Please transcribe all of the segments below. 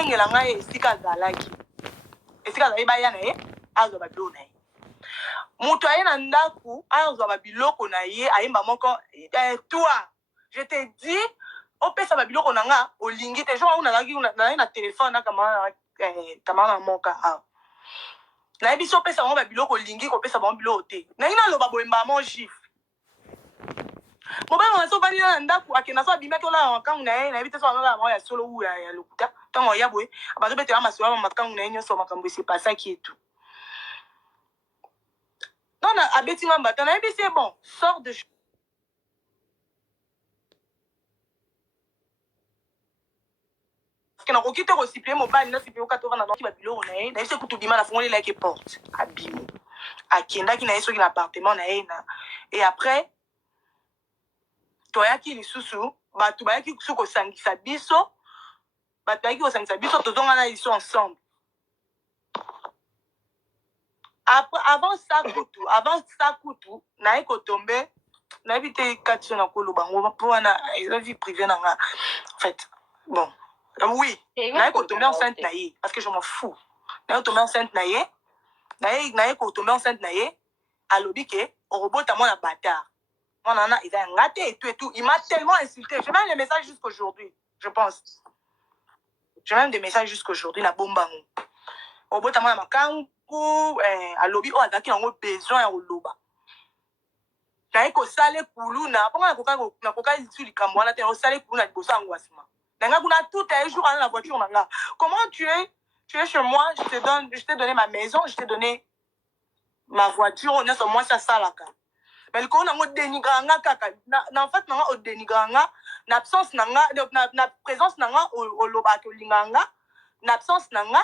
abengela ngai esika azalaki esika azalaki baya na ye azwa babiloko na ye moto aye na ndaku azwa babiloko na ye ayemba moko toi je te dis opesa babiloko na nga olingi te jour nazalaki na telefone na kamana moka awa nayebi so opesa bango babiloko olingi kopesa bango biloko te nangi naloba boyemba mo gif mobali na so vandi na ndaku akenda so abimaki olala makangu na ye nayebi te so azolala bango ya solo wu ya lokuta ntango oya boye bazobetela masolo makangu na ye nyonso makambo esepasaki etu non abeti nga mbata nayebi se bon sort de nakoki te kosiplie mobali nasiplie oka tovanda noki babiloko na ye nayebi se kutu bima nafungolelaki porte abimi akendaki na ye soki na appartement na ye na et après toyaki lisusu bato bayaki su kosangisa biso bato bayaki kosangisa biso tozongana liso ensemble avant ça kutu naye kotombe nayebi te kati so nakoloba ngo mpo wana eza vie privée na nga en fait bon oui naye kotombe enceinte na ye parce que je m'en fous naye kotombe enceinte na ye naye kotombe enceinte na ye alobi ke orobota mwana bâtard mwana wana eza nga te et tout il m'a tellement insulté j'ai même les messages jusqu'aujourd'hui je pense j'ai même des messages jusqu'aujourd'hui na bombango orobota mwana makangu alobi oyo azalaki nango besoin ya koloba naye kosala kuluna mpongo nakoka lisu likambo wana te osala kuluna liboso yango asima nanga kuna tout un jour na voiture nanga comment tu es chez moi je t'ai donné ma maison je t'ai donné ma voiture nyonso mwasi asalaka mais likolo nango dénigranga kaka na en fait nanga odénigranga na absence nanga na présence nanga olobaka olinganga na absence nanga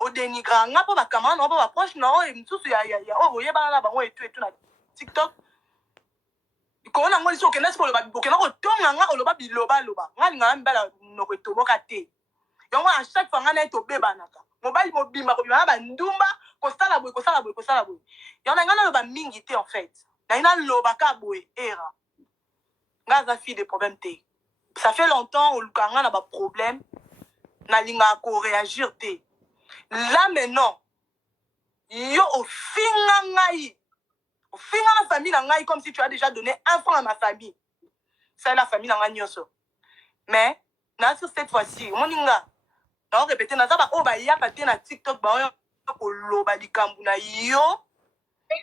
odénigranga mpo bakamara nango mpo baproche na oyo mosusu ya oyo boyebana na bango etu na tiktok likolo nango liso okenda siko okenda kotonga nga oloba bilobaloba nga linganga mibala noko etoboka te yango à chaque fois nga na ye tobebanaka mobali mobimba kobima na bandumba kosala boye yango na nga naloba mingi te en fait na nga nalobaka boye era nga aza fille de problème te ça fait longtemps oluka nga na baproblème nalingaka koréagir te là maintenant yo ofinga ngai ofinga na famille na ngai comme si tu as déjà donné un franc à ma famille c'est la famille na ngai nyonso mais na sur cette fois-ci omoni nga na répéter naza ba oyo bayaka te na tiktok baoyo koloba likambo na yo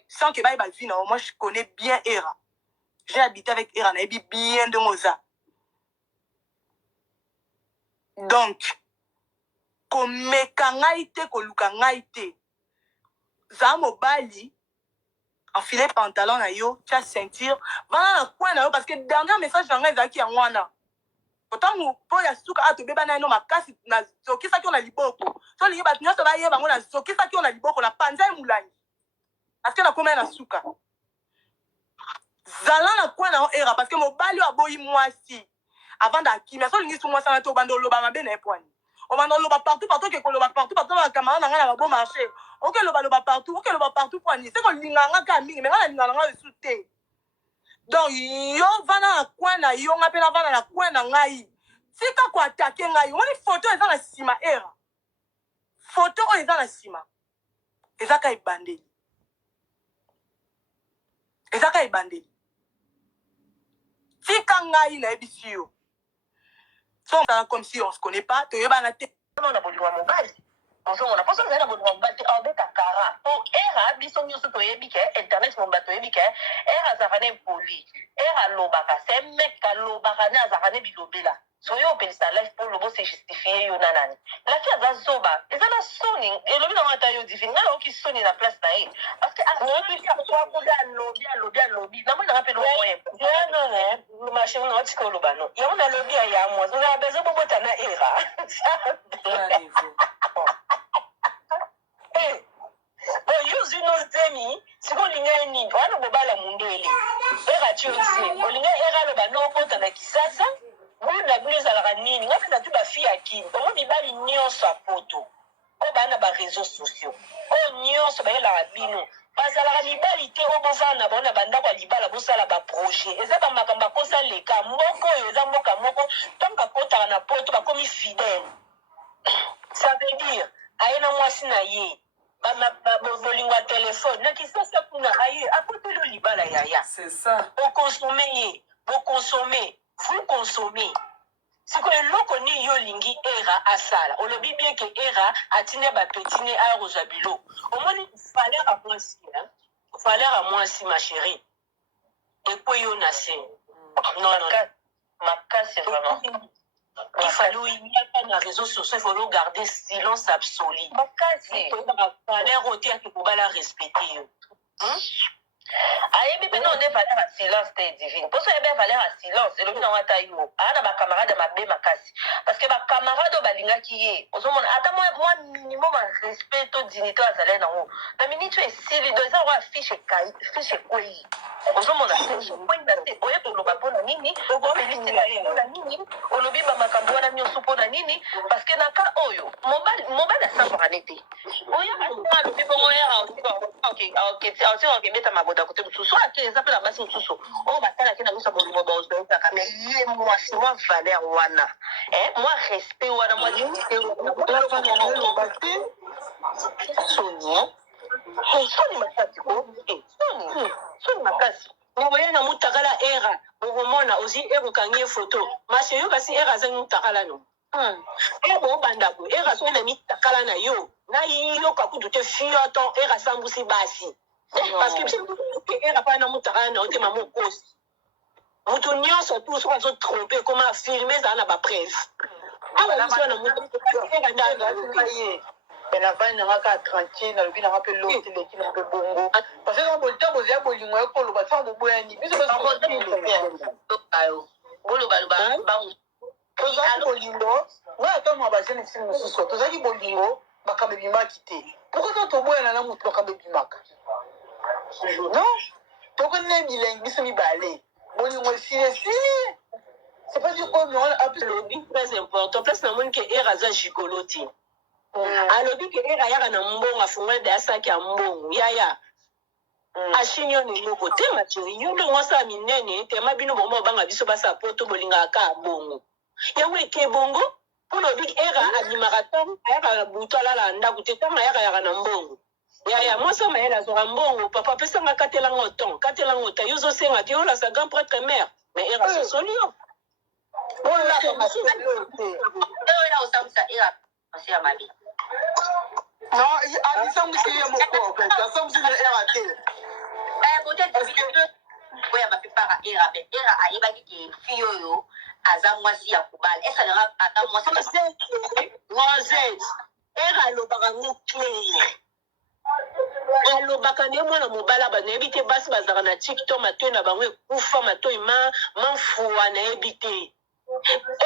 sans que baye bavie na moi je connais bien Era j'ai habité avec Era nayebi bien ndenge oza donc komeka ngai te koluka ngai te za mobali enfile pantalon na yo tia ceinture vana na coin na yo parce que dernier message na ngai ezalaki yango wana otango mpo ya suka a tobeba na ye no makasi nazokisaki yo na liboko so olingi bato nyonso bayeba yango nazokisaki yo na liboko na panza ye molangi parce que nakomaya na suka zala na coin na yo Era parce que mobali oyo aboyi mwasi avant dakimia so olingi su mwasi wana te obanda oloba mabe na ye pwani obanda oloba partout ke koloba partout bakamara na ngai na babo marché okeloba partout pwani se kolinganga ka mingi me nga nalingana nga esu te donc yo vana na coin na yo nga mpe na vana na coin na ngai tika koatake ngai omoni foto eza na nsima Era foto oyo eza na nsima eza ka ebandeli tika ngai nayebisi yo so comme si on se connaît pas toyebana te na bolingo ya mobali ozomona mposo ezali na bolingo ya mobali te obeta kara po Era biso nyonso toyebi ke internet mo bato toyebi ke Era azalaka ne poli Era alobaka se mek alobaka ne azalaka ne bilobela soyo opelisa life mpo lobo se justifie yo na nani laki aza zoba eza na soni elobi nango ata yo divine nga naoki soni na place na ye parce que alobi namoni nanga mpe lomoyen machine na otika oloba no yango nalobi ya mwa ozala bezo bobota na Era oyozi nozemi sikolinga ye nini wana bobala mundele Era ti ozie olinga Era aloba nokota na kisasa bunda bino ezalaka nini nga mpe na tu bafille ya kini omo mibali nyonso apoto oyo baa na bareseau sociaux oyo nyonso bayelaka bino bazalaka mibali te oyo bovana na bango na bandako ya libala bosala baprojet eza bamakambo akosa leka mboka oyo eza mboka moko ntango akotaka na poto bakomi fidèle aye na mwasi na ye bolingo ya telefone na kisasa kuna aye akotelo libala yaya. C'est ça. Boconsomme ye, boconsomme, vous consommez. Siko eloko ni yo lingi era asala. Olobi bien que era atine ba petine a rozabilo. Omoni valeur à mwasi, hein? Valeur à mwasi ma chérie. Et puis yo nase. Non. Makasi vraiment. Il fallait il n'y a pas de réseaux sociaux, il faut garder silence absolu. Makasi. Valeur au théâtre pour la respecter. ayebi pe non de valeur à silence te divine pour ça il y a valeur à silence et le bina wata yo ana ba camarade mabe makasi parce que ba camarade balinga ki ye ozomona ata moi minimum respect to dignité azale na wo na minute esili do za wa fiche kwei ozomona fiche kwei na te oye to loba pona nini o félicite na nini olobi ba makambo na nyoso pona nini parce que na ka oyo mobile sa pour anete oyo asoma lobi bongo ya ok beta maboda côté mususu akeza pe na basi mususu o batala ke na musa bolingo ba ozoka ka mais ye moi c'est moi valeur wana moi respect wana moi dignité Soni makasi ko Soni makasi Ngoya na mutakala era bomona ozi ebukangie photo mashe yo kasi era zangi mutakala no ebo banda ko era so na mitakala na yo na yo ka kudute fioto era sambusi basi parce que era pa na mutakala na otema mokosi mutu nyonso tout so zo tromper comment filmer ça na ba preuve ala so na mutakala era ndanga na vani na ngaka tranquille na lobi na ngape lote leki na pe bongo parce que bolita bozia bolingo ya koloba fa boboyani biso tozaki bolingo oyo ata mwa bajene fili mosusu tozaki bolingo makambo ebimaki te pourkoi toboyana na motu makambo ebimaka non tokone bilengi biso mibale bolingo esilisili c'est pas du quoi mais on a plus lobi très important place na moni ke era za gigoloti alobi ke era yaka na mbongo afunga de asaki ya mbongo yaya ashinyo ni loko te machiri yo ndo ngosa minene te mabino bomo banga biso basa poto bolinga ka bongo yawe ke bongo pono big era adimaraton ayaka butala la ndaku te tanga yaka na mbongo yaya moso mayela zora mbongo papa pesa nga katela ngoton yo zo senga ti ola sa grand prêtre mère mais era so solio ola ka masolo te era osamsa era asia mabi non alisambwisi ye moko en fait asambwisi le era te peut-être oya bapepaka era be era ayebaki ke fille oyo aza mwasi ya kobala esalaka ata mwasi Rosette era alobaka ngo clair alobaka nde mwana mobala banayebi te basi bazalaka na tiktok matoi na bango ekufa matoi mafuwa nayebi te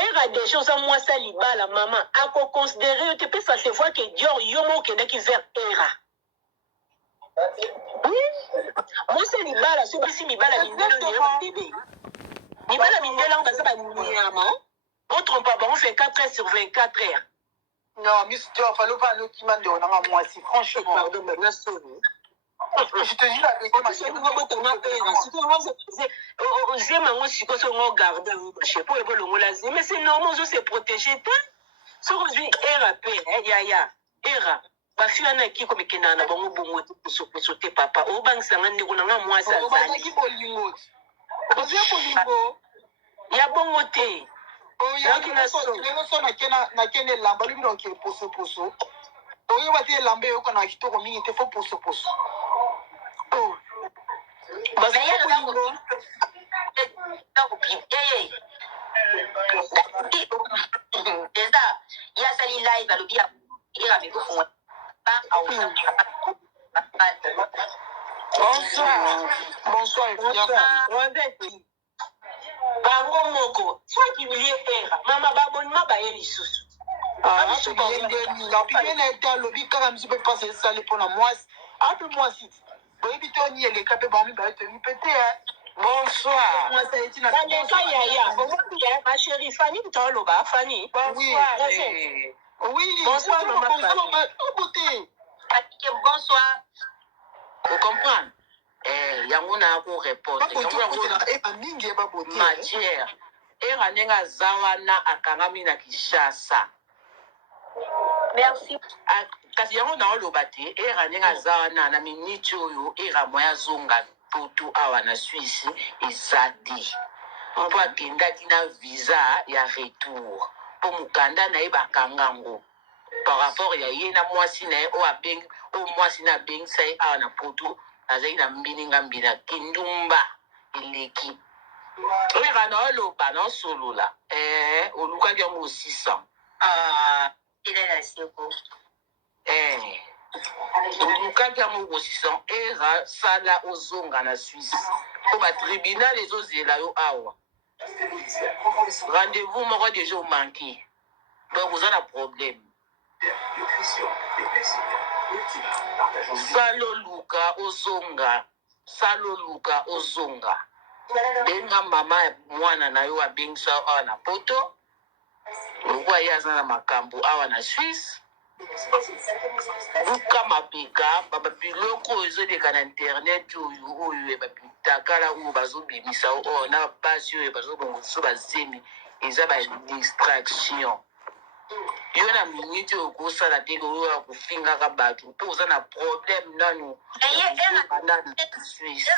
era deja oza mwasi ya libala mama akoconsidere yo te mpe ça se voit ke dior yo mo okendaki vers era mwasi ya libala so bisi mibala mindele oyo bebe mibala mindele ango baza banyama otrompa bango 24 heures sur 24 heures non miss dior falo pa lokima nde onanga mwasi franchement pardon maintenant soni je te dis la vérité ma chérie zema ngo siko so ngo garde chez pour le longola zema mais c'est normal zo se protéger te so aujourd'hui era pe yaya era ba fia na ki ko mikena na bango bongo so te papa o bangisa nga ndiko na nga mwasi azali ki bolingo ozie bolingo ya bongo te lelo so nakende elamba lobi noke posoposo oyeba te elamba eyokana kitoko mingi te fo posoposo eza yasali live alobi era mikofunga bonsoir bango moko soki bilie era mama babonima baye lisusu pibie na ete alobi kaka misu mpe mpasi esali mpona mwasi ape mwasi boyebi te oni eleka mpe bango mibale toyebi mpe te bonsoir baleka yaya omoni ya ma chérie Fanny ntoloba Fanny oui bonsoir mama Fanny bonsoir vous comprenez yango na ko répondre mingi eba bote matière era ndenge aza wana akangami na Kinshasa Merci. Kasi yango na oloba te era ndenge aza wana na miniti oyo era moya zonga poto awa na Suisse eza te mpo akendaki na visa ya retour mpo mokanda na ye bakangango par rapport ya ye na mwasi na ye oyo mwasi na abengisa ye awa na poto azali na mbininga mbina kindumba eleki era na oloba na osolola olukaki yango 600 olukaki yango 600 era sala ozonga na Suisse mpo batribunal ezozela yo awa rendez-vous moko deja omanki donc oza na problème saloluka ozonga benga mama ya mwana na yo abengisa awa na poto lokwa ye aza na makambo awa na Suisse buka mapeka babiloko oyo ezoleka na internet oyo babitakala oyo bazobimisa oyo na basi oyo bazobongoso bazemi eza badistraction yo na miniti oyo okosala te oyo ya kofingaka bato mpo oza na problème nanu Suisse.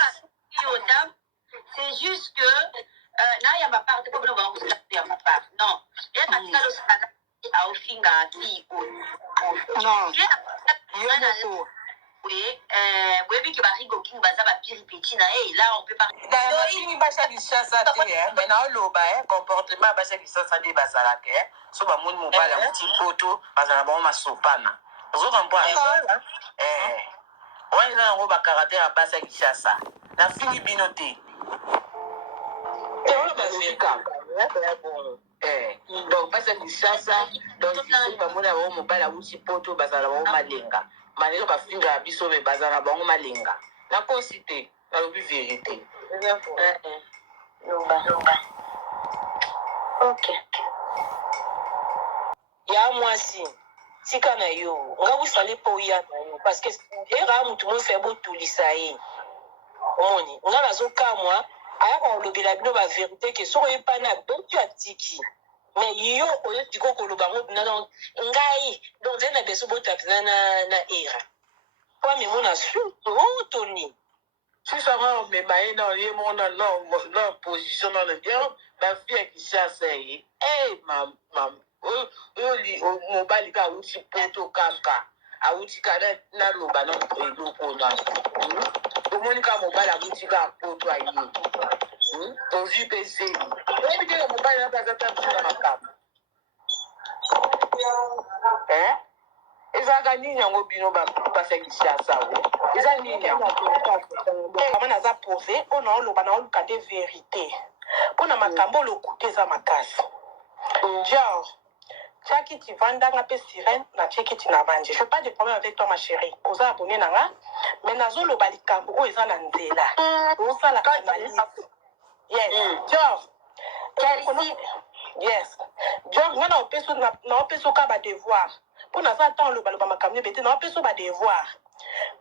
C'est juste que là il y a ma part de problème il y a ma part non et parce que le stade a ofinga ti non oui oui que barigo king baza ba piri petit na là on peut pas Dani basha lisasa te mais na oloba comportement basha lisasa de bazala te so ba mun mobala muti poto bazala ba masopana ozo comprendre ouais na ngo ba caractère basha lisasa na fini binote donc basha lisasa donc si ba mona ba mobala muti poto bazala ba malenga manero bafinga biso be bazala ba malenga na consité na lobi vérité. Ok. Ya mwasi tika na yo nga wisale po ya na yo parce que era mutu mo fe bo tulisa ye omoni nga nazokamwa aya kolobela bino ba vérité ke soko yepa na betu atiki mais yo oyo tiko koloba ngo na donc ngai donc zena beso bota na era kwa memona su toni Si ça va, mais maintenant, il y a mon position dans le terrain, ma fille qui chasse, eh, mam, mobile ka uti poto kaka, a uti kana na loba na loko na. Omoni ka mobile a uti ka poto ayi. To JPC. Ebi ke mobile na baza ta na makap. Ezaka nini yango bino bapasa kisiasa o eza nini yango amana za pose ona oloba na oluka de vérité mpona makambo olokuta eza makasi genre tiaki tivandanga mpe sirène na tiekiti na banje je pas de problème avec toi ma chérie oza abone na nga mais nazoloba likambo oyo eza na nzela osalaka analyse yes genre yes genre nga naopeso ka badevoir mpo naza ntan olobaloba makambo ebete naopeso badevoir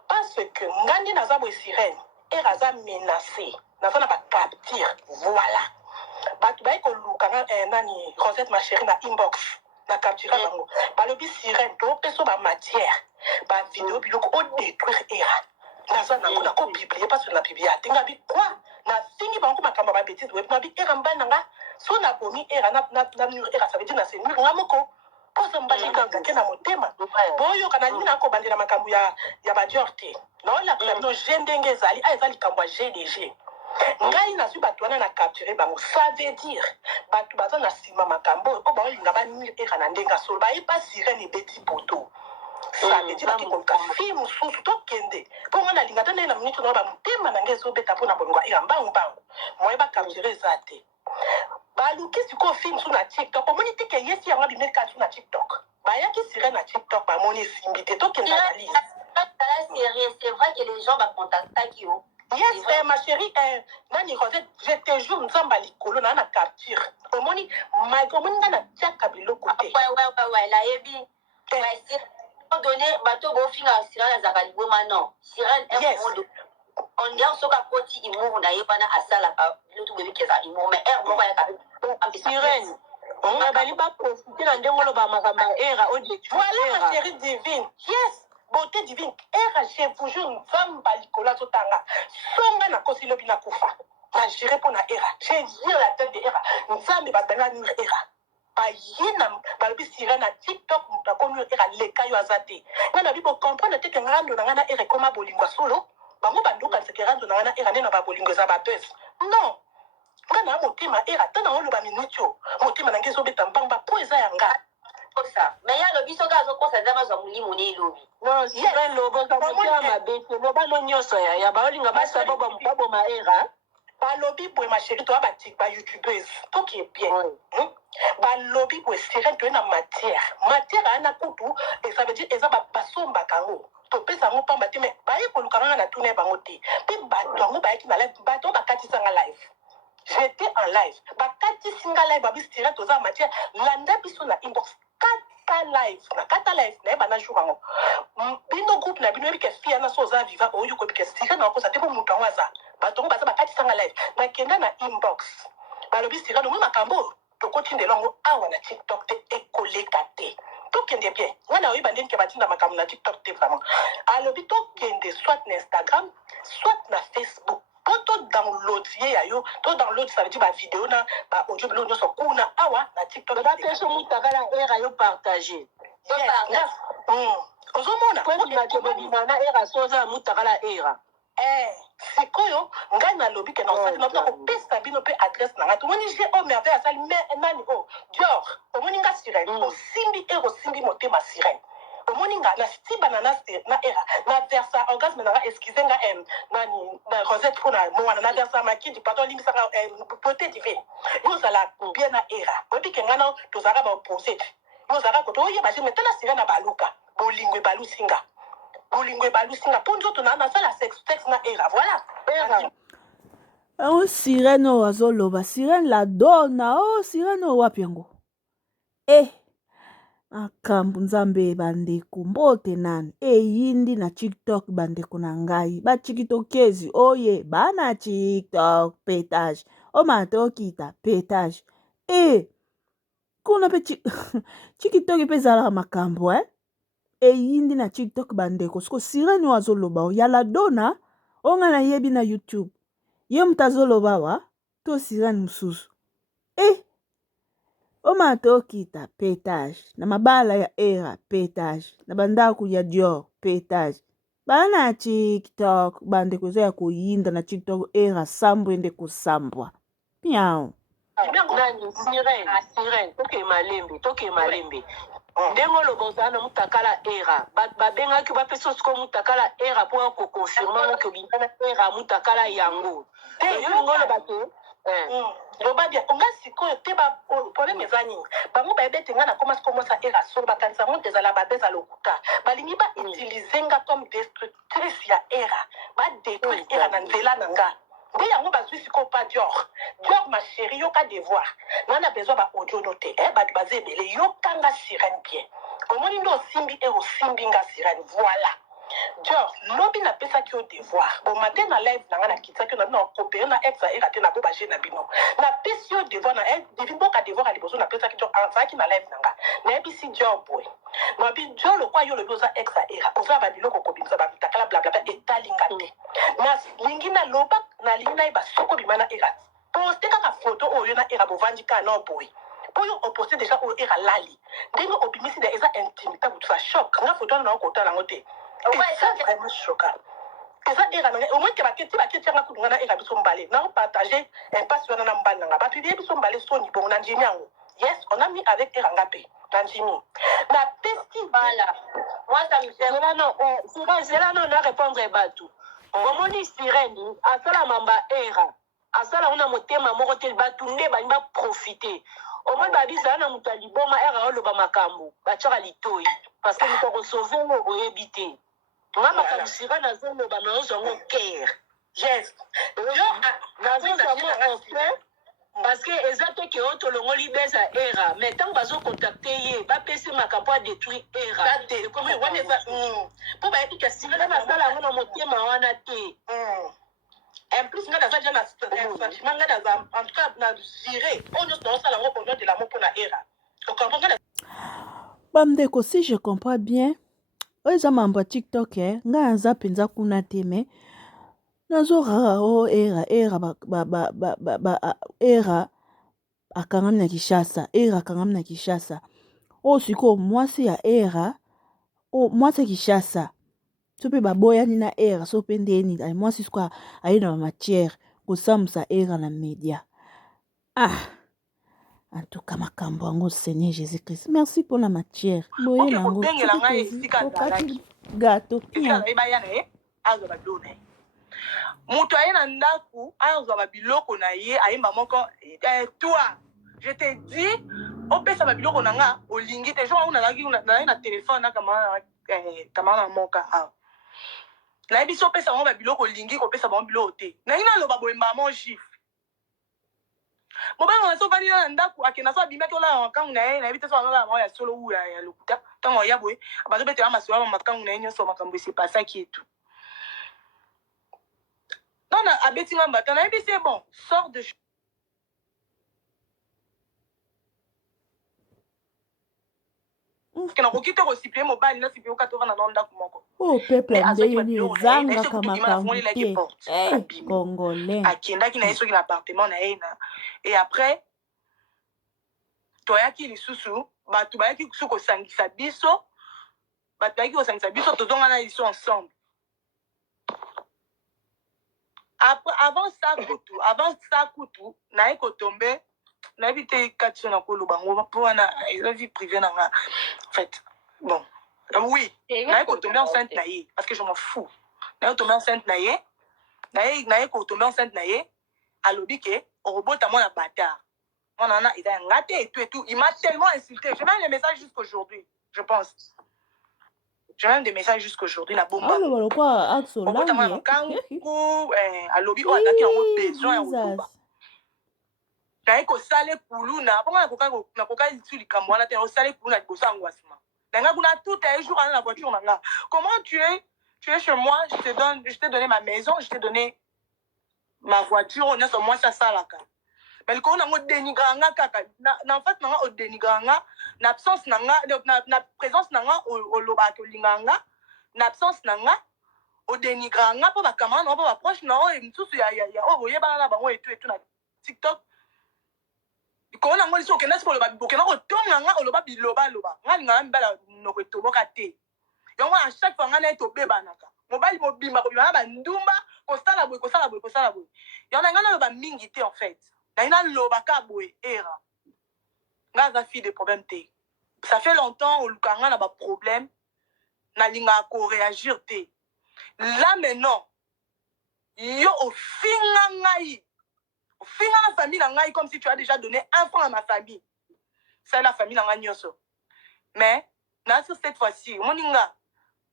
parce que nga nde naza boye sirène ere aza menacé naza na bacapture voilà bato baye koluka nani rosette ma chérie na inbox na capture bango balobi sirène toopeso bamatière bavideo biloko odétruire era naza nango nakopiblie parce que na piblie atengabi quoi nafingi bango makambo ya babétise web nabi era mbali na nga so nabomi era na mur era ça veut dire na se mur nga moko posa mbali kangake na motema boyoka nalingi nakobandela makambo ya badior te naolakisa bino je ndenge ezali eza likambo ya gdg ngai nazwi bato wana na capture bango ça veut dire bato baza na nsima makambo oyo mpo baolinga banir era na ndenge asolo bayepa sirene ebeti poto ça veut dire bakekoluka fille mosusu tokende mpo nga nalinga ta naye na miniti nao bamotema na ngai ezobeta mpo na bolingwa era mbangu moye bacapture eza te baluki sikoyo fille mosusu na tiktok omoni teke yesi yango abimeka su na tiktok bayaki sirene na tiktok bamoni esimbi te tokende analyse c'est vrai que les gens bacontactaki yo yes ma chérie nani rosette je te jure nzamba likolo na capture omoni nga natiaka biloko te nayebi donné bato bofinga sirène azaka liboma non sirène on dirait soki akoti imuru na ye wana asalaka biloto boyebi keza imuru mais ere moko ayaka sirène bali baprofite na ndenge oloba makambo ya era voilà ma chérie divine. Yes, beauté divine. Era, je vous jure, nzamba likolo azotanga. Songa na kosi lobi na kufa. Na jure pour na era. J'ai jure la tête de era. Nzambe bazanga nure era. Bayina balobi sirène na TikTok mutakomi era leka yo azate. Ngana bibo comprendre te que ngando na ngana era koma bolingo solo. Bango banduka se ngando na ngana era nena ba bolingo za bateuse. Non. Ngana motima era tana oloba minutio. Motima na ngezo beta mbamba po eza yanga. Ça. Mais il y a le biso gazo ko sa dama za mulimo ne lobi. non sirène lobo ka motia mabete loba no nyoso ya baolinga basabo bamukabo maera balobi boye ma chérie toi batik ba youtubeuse to qui est bien balobi boye sirène to na matière ana kutu et ça veut dire eza basomba kango to pesa ngo pamba te mais baye ko lukanga na tune bango te pe bato ngo baye ki na live bato bakatisa nga live j'étais en live bakatisa nga live babi sirène to za matière landa biso na inbox kata live na bana jour ngo bino groupe na bino bike fia na so za viva oyo ko bike sirène na ko sa te bo mutu waza bato ngo baza bakatisa nga live na kenda na inbox balobi sirène mo makambo to kotindela ngo awa na TikTok te ekoleka te to kende bien wana oyi bandeni ke batinda makambo na TikTok te vraiment alobi to kende soit na Instagram soit na Facebook to download ye ya yo to download ça veut dire ba vidéo na ba audio bilo nyoso kuna awa na TikTok ba peso mutakala era yo partager ozomona ko na kebobima na era soza mutakala era sikoyo ngai nalobi ke na osali na bino kopesa bino mpe adresse na ngai tomoni je o merveille asali nani o dior omoni nga sirène osimbi motema sirène omoni nga na stibana na era na versa orgasme na nga excuse nga nani na rosette mpona mowana na versa makindi pato olimbisaka beauté divine yozala bien na era oyebi ke nga na tozalaka baopose yozalaka koto oyeba je metala sirène na baluka bolingo ebalusinga mpo nzoto na nasala sexe na era voilà sirène oyo azoloba sirène la dona sirène oyo wapi yango makambo nzambe bandeko mbote nani eyindi na TikTok bandeko na ngai batikitokezi oye bana TikTok petage omatokita petage kuna pe TikTok pe ezalaka makambo eyindi na TikTok bandeko siko sirène oyo azoloba ya la dona onga na yebi na YouTube ye mutu azoloba wa to sirène mosusu omatokita petage na mabala ya era petage na bandako ya Dior petage bana ya TikTok bandeko eza ya koyinda na TikTok era sambwe nde kosambwa piao nani sirène toke malembe ndenge oloba ozala na mutakala era babengaki bapesa siko mutakala era mpo ya kokonfirme moke obima na era mutakala yango oyolingo oloba te loba bien onga sikoyo te problème eza nini bango bayebi ete nga nakoma sikomosa era solo bakanisa ngo ezala babeza lokuta balingi bautilize nga comme destructrice ya era badétruire era na nzela na nga nde yango bazwi sikoyo pa dior ma chérie yoka devoir nga na besoin baaudio no te bato baza ebele yokanga sirène bien omoni nde osimbi osimbi nga sirène voilà dior lobi napesaki yo devoir bomate na live na nga nakitaki yo na bino nakopere na ex ya era te na bo baje na bino napesi yo devoir na boka devoir ya liboso napesaki dior azalaki na live na nga nayebisi dior boye nabi dior lokwa yo lobi oza ex ya era oza babiloko kobimisa bavitakala blablabla etalinga te nalingi naloba nalingi nayeba soko bima na era poste kaka foto oyo na era bovandi ka na boye oyo oposte deja oyo era lali ndenge obimisi de eza intimité butusa choc nga foto wana na okotala yango te eza vraiment choquant eza era nanga au moins ke baketi yanga kutu nga na era biso mbale naopartage impasi wana na mbali nanga bato ye biso mbale soni bongo na ndimi yango yes on a mis avec era nga mpe na ndimi na pesi voilà moi ça me fait zela no na répondre bato omoni sirène asala mamba era asala una motema moko te bato nde balingi baprofite omoi babizala na moto ya liboma era oloba makambo batiaka litoi parce que moto akosauve ngo oyebi te nga makambo sirène azoloba nazozwango kere nazozwango ofin parce que eza te ke oyo tolongoli beza era mais ntango bazocontacte ye bapesi makambo ya détruire era mpo bayebi ke sirène basala yango na motema wana te En plus, nga naza déjà na sentiment, nga naza en tout cas na viré. On nous donne ça au nom de l'amour pour la era. Donc quand nga Bamdeko, si je comprends bien, oyo eza mambo ya TikTok ngai naza mpenza kuna te me nazorara o era era akangami na Kinshasa, era akangami na Kinshasa. Oyo sikoyo mwasi ya era, mwasi ya Kinshasa so mpe baboyani na era so mpe ndeni mwasi sikoyo aye na bamatière kosambusa era na media. En tout cas makambo yango Seigneur Jésus Christ, merci mpona matière boye nango okati gato baya na ye azwa babilo na ye moto aye na ndako azwa babiloko na ye ayemba moko toi je te dis opesa babiloko na nga olingi te jour nazalaki na telefone na kamana moka awa nayebi so opesa bango babiloko olingi kopesa bango biloko te nangi naloba boyemba mo jif mobali na so vandi na ndako akenda so abimaki olala makangu na ye nayebi te so azolala bango ya solo uya ya lokuta ntango ya boye bazobetela masuwa makangu na ye nyonso makambo esepasaki etu non abeti nga mbata nayebi c'est bon sort de nakoki te kosiplie mobali nasiplie oka tovanda na ndako moko peuple ndeyeni ezangaka makambo te congolais akendaki na ye soki na appartement na ye et après toyaki lisusu bato bayaki so kosangisa biso bato bayaki kosangisa biso tozongana liso ensemble avant ça kutu naye kotombe nayebi te kati so na koloba ngo mpo wana eza vie privée na nga en fait bon oui naye kotombe enceinte na ye parce que je m'en fous naye kotombe enceinte na ye naye kotombe enceinte na ye alobi ke orobota mwana bâtard mwana wana eza ya nga te etu il m'a tellement insulté j'ai même des messages jusqu'aujourd'hui je pense j'ai même des messages jusqu'aujourd'hui na bomba orobota mwana makangu alobi oyo azalaki yango besoin ya koloba naye kosala kuluna mpongo nakoka litu likambo wana te osala kuluna liboso yango ya nsima nanga kuna tout un jour ana na voiture na nga comment tu es chez moi je t'ai donné ma maison je t'ai donné ma voiture nyonso mwasi asalaka mais likolo nango dénigranga nga kaka na face nanga odénigranga nga na absence nanga na présence nanga olobaka olinganga nga na absence nanga odénigranga nga mpo bakamara nango mpo baproche na oyo mosusu ya oyo boyebana na bango etu na TikTok likolo nango liso okenda siko okenda kotonga nga oloba bilobaloba nga lingana mibala noko etoboka te yango à chaque fois nga na ye tobebanaka mobali mobimba kobima na bandumba kosala boye yango na nga naloba mingi te en fait nangi nalobaka boye era nga aza fille de problème te ça fait longtemps oluka nga na baproblème nalingaka koréagir te là maintenant yo ofinga ngai ofinga na famille na ngai comme si tu as déjà donné un franc à ma famille c'est la famille na ngai nyonso mais na sur cette fois-ci omoni nga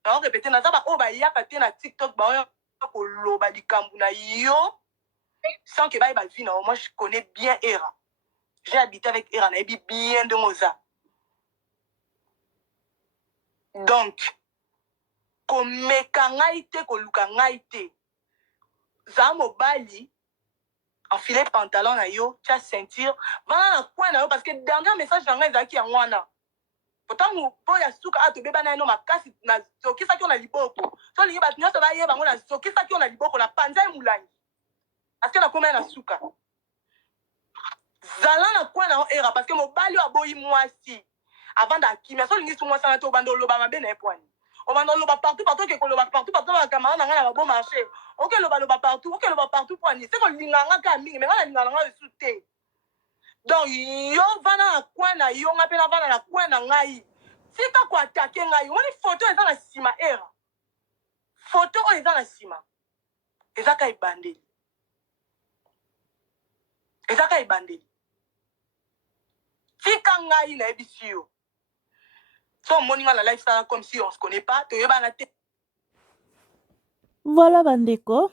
na répéter naza ba oyo bayaka te na TikTok baoyo koloba likambo na yo sans que bayeba vie na moi je connais bien Era j'ai habité avec Era nayebi bien ndenge oza donc komeka ngai te koluka ngai te za mobali enfiler pantalon na yo tia ceinture vana na coin na yo parce que dernier message na ngai ezalaki yango wana pourtant po ya suka atobeba na eno makasi nazokisaki yo na liboko so olingi bato nyonso bayeba yango nazokisaki yo na liboko na panza ye molangi parce que nakomai na suka zala na coin na yo Era parce que mobali oyo aboyi mwasi avant dakimia so olingi su mwasi wana te obanda oloba mabe na ye pwani obanda oloba partout oke koloba partout bakamara na ngai na babo marché oke loba partout pwani se kolinga nga kaka mingi me nga nalinga na nga esu te donc yo vana na coin na yo nga mpe na vana na coin na ngai tika koatake ngai omoni foto eza na nsima Era foto oyo eza na nsima eza ka ebandeli tika ngai nayebisi yo so omoni nga na lifestyle comme si on se connaît pas toyebana te voilà bandeko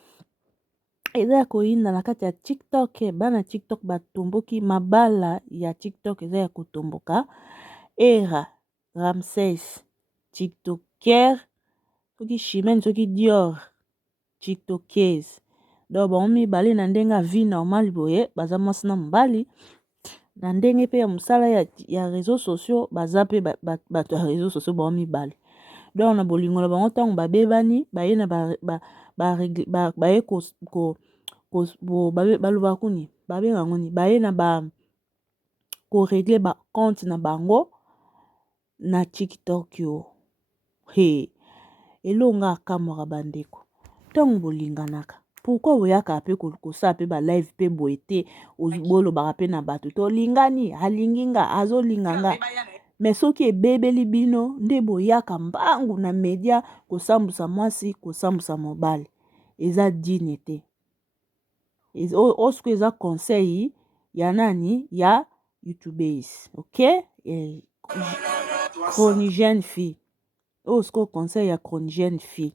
eza ya koyinda na kati ya TikTok bana TikTok batomboki mabala ya TikTok eza ya kotomboka Era Ramses TikToker soki Chimène soki Dior TikTokers donc bango mibale na ndenge ya vie normal boye baza mwasi na mobali na ndenge mpe ya mosala ya réseaux sociaux baza mpe bato ya réseaux sociaux bango mibale donc na bolingo na bango ntango babebani baye na baye balobaka kuni babenga ngoni baye na koregle bacompte na bango na TikTok yo elonga akamwaka bandeko ntango bolinganaka pourquoi boyaka mpe kosala mpe balive mpe boye te bolobaka mpe na bato tolingani alingi nga azolinga nga me soki ebebeli bino nde boyaka mbangu na media kosambusa mwasi kosambusa mobali eza dine te osko eza conseil ya nani ya youtubers ok chronigène fille osko conseil ya chronigène fille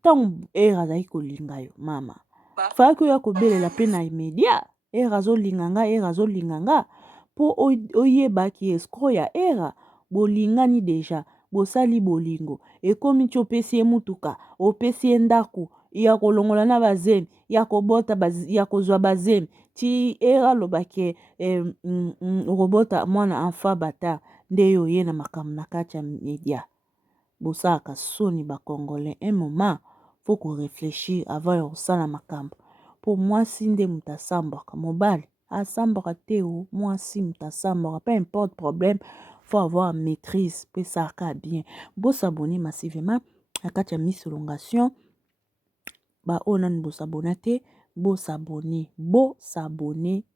ntango azali kolinga yo mama faki oya kobelela mpe na media azolinga nga mpo oyebaki escro ya bolingani deja bosali bolingo ekomi ti opesi ye mutuka opesi ye ndako ya kolongola na bazemi ya kobota ya kozwa bazemi ti alobaki okobota mwana enfant bata nde yo oye na makambo na kati ya media bosalaka soni bacongolais un moment faut korefléchir avant ya kosala makambo mpo mwasi nde moto asambwaka mobali asambwaka te o mwasi moto asambwaka peu importe problème faut avoir maîtrise mpe esalaka bien bosabone massivement na kati ya Miss Elongation baoyo nani bosabona te bosabone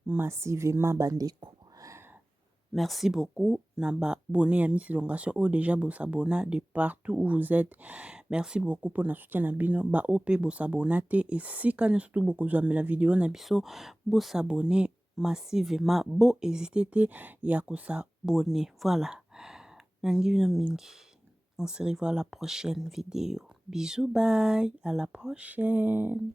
massivement bandeko. Merci beaucoup na abonné à Miss Elongation ou déjà bosabona de partout où vous êtes. Merci beaucoup pour notre soutien na bino ba OP bosabonate et si quand nous surtout beaucoup la vidéo na biso bosabone massivement bo hésiter te ya ko s'abonner. Voilà. Nangi bino mingi. On se revoit à la prochaine vidéo. Bisous, bye. À la prochaine.